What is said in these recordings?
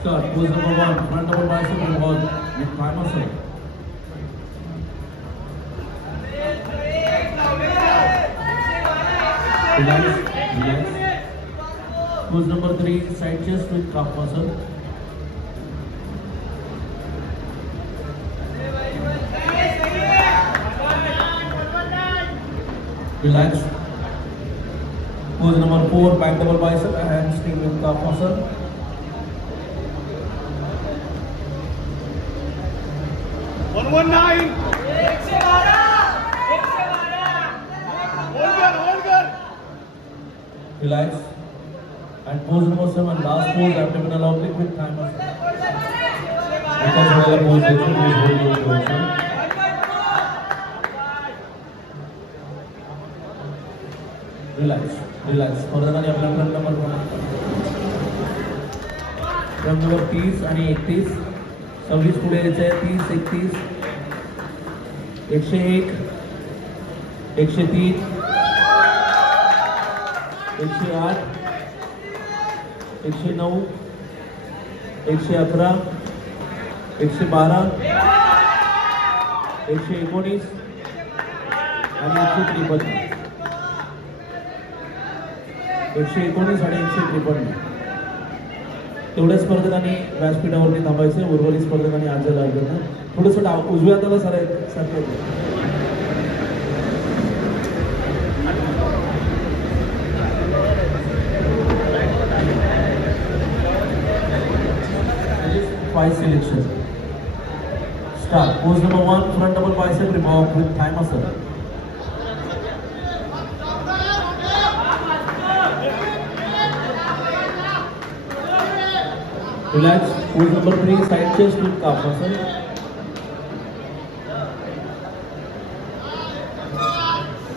Start. Pose number 1. Front double bicep revolve with thigh muscle. Relax. Pose number 3. Side chest with calf muscle. Relax. Pose number 4, back double bicep and hamstring with calf muscle. One 9. Hold good. Relax. And pose number 7, last pose, abdominal oblique with thigh muscle. Because we are pose different, please hold your position. Relax. Further than your front number 1. Front number 30 आणि 31. 26 पुढे यायचे 30, 31, 101, 103, 108, 109, 111, 112, 119 आणि 153. 119 आणि 153. तेवढ्या स्पर्धकांनी व्यासपीठावरती थांबायचं. उर्वरित स्पर्धकांनी आज लागलं थोडंसं उजव्या हाताला सारखं Five selection. Start. Pose number 1, front double bicep revolve with thigh muscle. Relax. Pose number 3, side chest with calf muscle.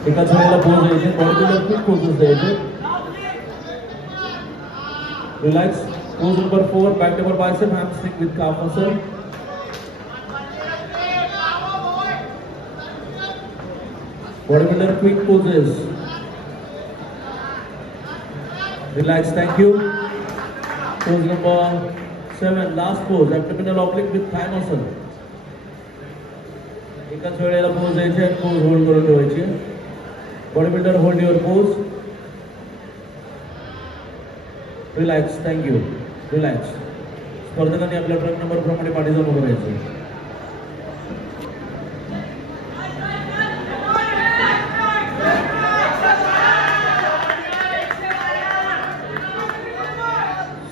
एकाच वेळेला पोज द्यायचे, बॉडीला क्विक पोजेस द्यायचे. Relax. Pose number 4, back double bicep hamstring with calf muscle. Bodybuilder quick poses. Relax, thank you. Pose number 7, last pose, abdominal oblique with thigh muscle. एकाच वेळेला pose द्यायचे आणि pose hold करून ठेवायची. Bodybuilder hold your pose. Relax, thank you. Relax. स्पर्धकांनी आपल्या truck number प्रमाणे पाठी जमा करायचे.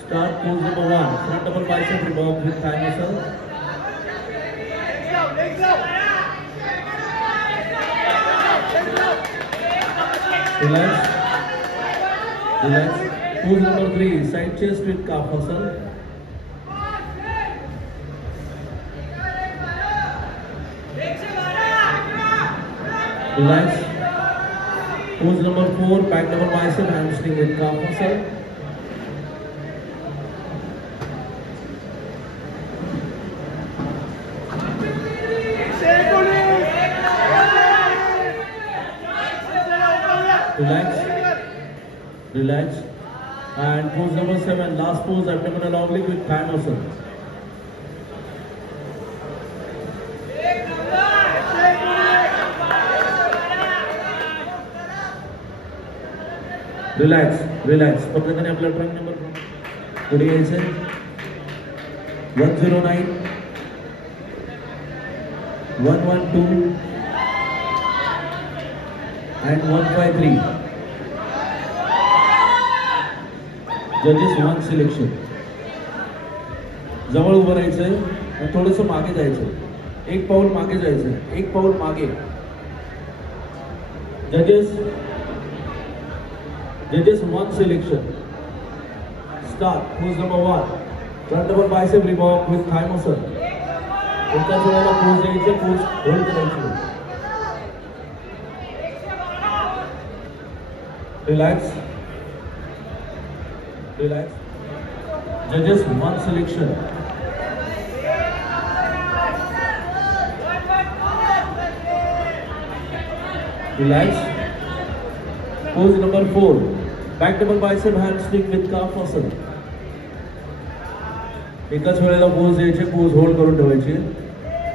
Start. Pose number 1, front double bicep revolve with thigh muscle. Relax. Pose number 3, side chest with calf muscle. Relax. Pose number 4, back double bicep hamstring with calf muscle. Relax. And pose number 7, last pose, abdominal oblique with thigh muscle. Relax. स्पर्धकांनी आपला truck number पुढे यायचं. 109, 112 and 153. Judges 1 selection. जवळ उभं राहायचं आणि थोडंसं मागे जायचं. एक पाऊल मागे जायचं, एक पाऊल मागे. Judges 1 selection. Start. Pose number 1, front double bicep revolve with thigh muscle. एकाच वेळेला पोज द्यायचे, पोज होल्ड करायचे. Relax. Judges 1 selection. Relax. Pose number 4, Back double bicep handspring with calf muscle. एकाच वेळेला पोज द्यायचे, पोज होल्ड करून ठेवायचे.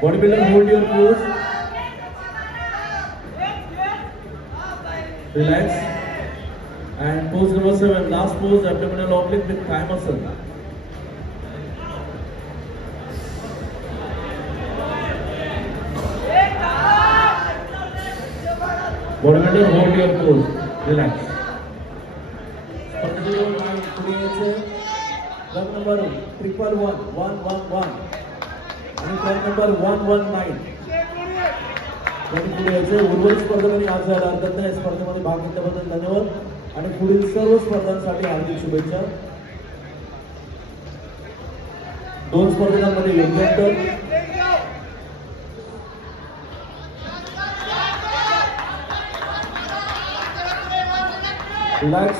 Body builder hold your pose. Relax. And pose number 7, last pose, abdominal oblique with thigh muscle. Bodybuilder, hold your pose. Relax. Run number 111, and run number 119. उर्वरित स्पर्धकांनी आज झाला हरकत नाही. स्पर्धेमध्ये भाग घेतल्याबद्दल धन्यवाद आणि पुढील सर्व स्पर्धांसाठी हार्दिक शुभेच्छा. 2 स्पर्धकांमध्ये योग्य अंतर. Relax.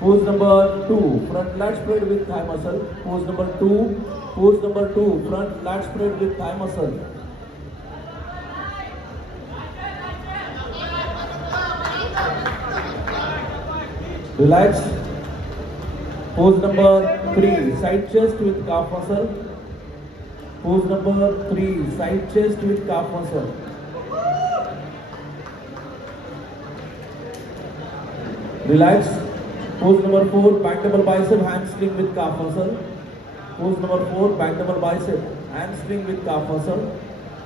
Pose number 2, front lat spread with thigh muscle. Pose number 2, front lat spread with thigh muscle. Relax. Pose number 3, side chest with calf muscle. Pose number 3, side chest with calf muscle. Relax. Pose number 4, back double bicep handspring with calf muscle. Pose number 4, back double bicep handspring with calf muscle.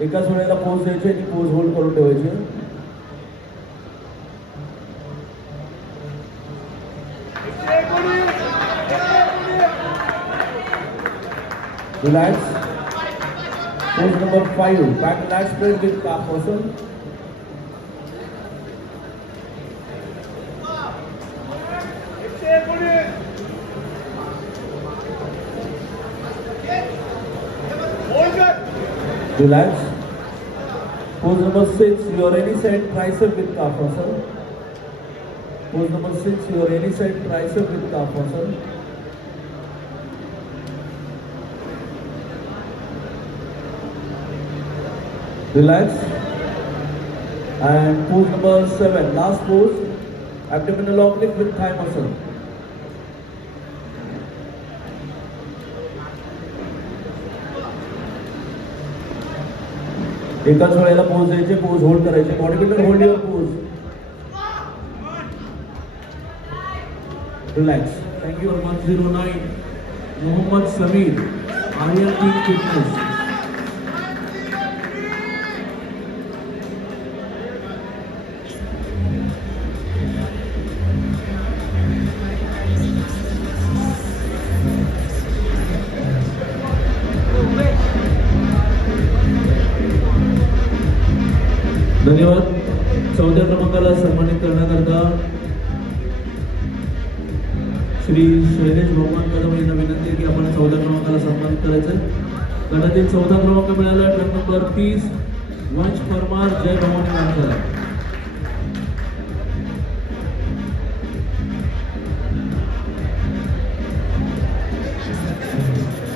एकाच वेळेला pose द्यायचे आणि pose hold करून ठेवायचे. Relax. Pose number 5, back lat spread with calf muscle. Relax. Pose number 6, your any side tricep with calf muscle. Pose number 6, your any side tricep with calf muscle. Relax. And pose number 7, last pose, abdominal oblique with thigh muscle. एकाच वेळेला pose द्यायचे, pose hold करायचे. Body builder hold your pose. Relax. Thank you. 109 Mohammed Sameer, Aryan team fitness. धन्यवाद. 14 क्रमांकाला सन्मानित करण्याकरता श्री शैलेश भगवान कदम यांना विनंती आहे की आपण 14 क्रमांकाला सन्मानित करायचं. गटातील 14 क्रमांक मिळाला ट्रक नंबर 30 वंश परमार, जय भवानी मानकर.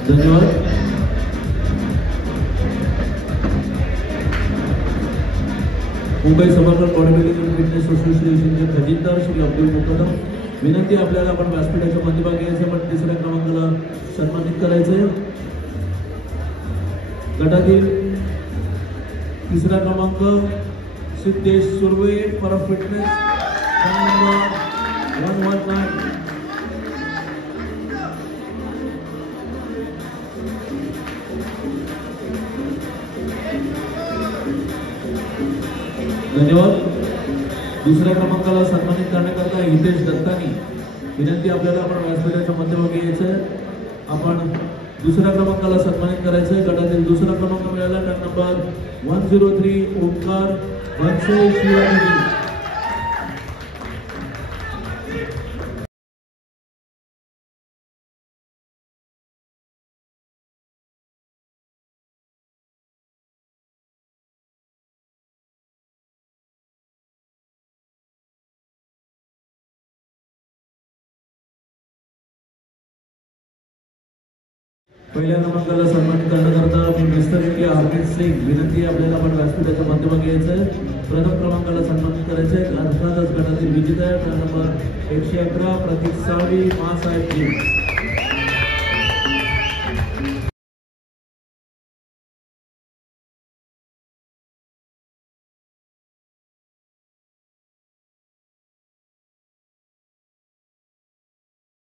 धन्यवाद. मुंबई समर्पण बॉडी बिल्डिंग फिटनेस असोसिएशनचे खजिनदार श्री अब्दुल मुकदम, विनंती आपल्याला आपण व्यासपीठाच्या मध्यभागी यायचे, पण 3ऱ्या क्रमांकाला सन्मानित करायचे. गटातील 3रा क्रमांक Siddhesh Surve for fitness, number 119. धन्यवाद. 2ऱ्या क्रमांकाला सन्मानित करण्याकरता हितेश दत्तानी, विनंती आपल्याला आपण व्यासपीठाच्या मध्यभागी यायचं. आपण 2ऱ्या क्रमांकाला सन्मानित करायचं. गटातील 2रा क्रमांक मिळाला ट्रक नंबर 103 ओंकार बनसोई शिवाजी. पहिल्या क्रमांकाला सन्मानित करण्याकरता मी मिस्टर इंडिया हरमीत सिंग विनंती आपल्याला आपण व्यासपीठाच्या माध्यमातून यायचं. प्रथम क्रमांकाला सन्मानित करायचे अर्थातच गटातील विजेता नंबर 111 प्रतीक साळवी मासाहेब जी.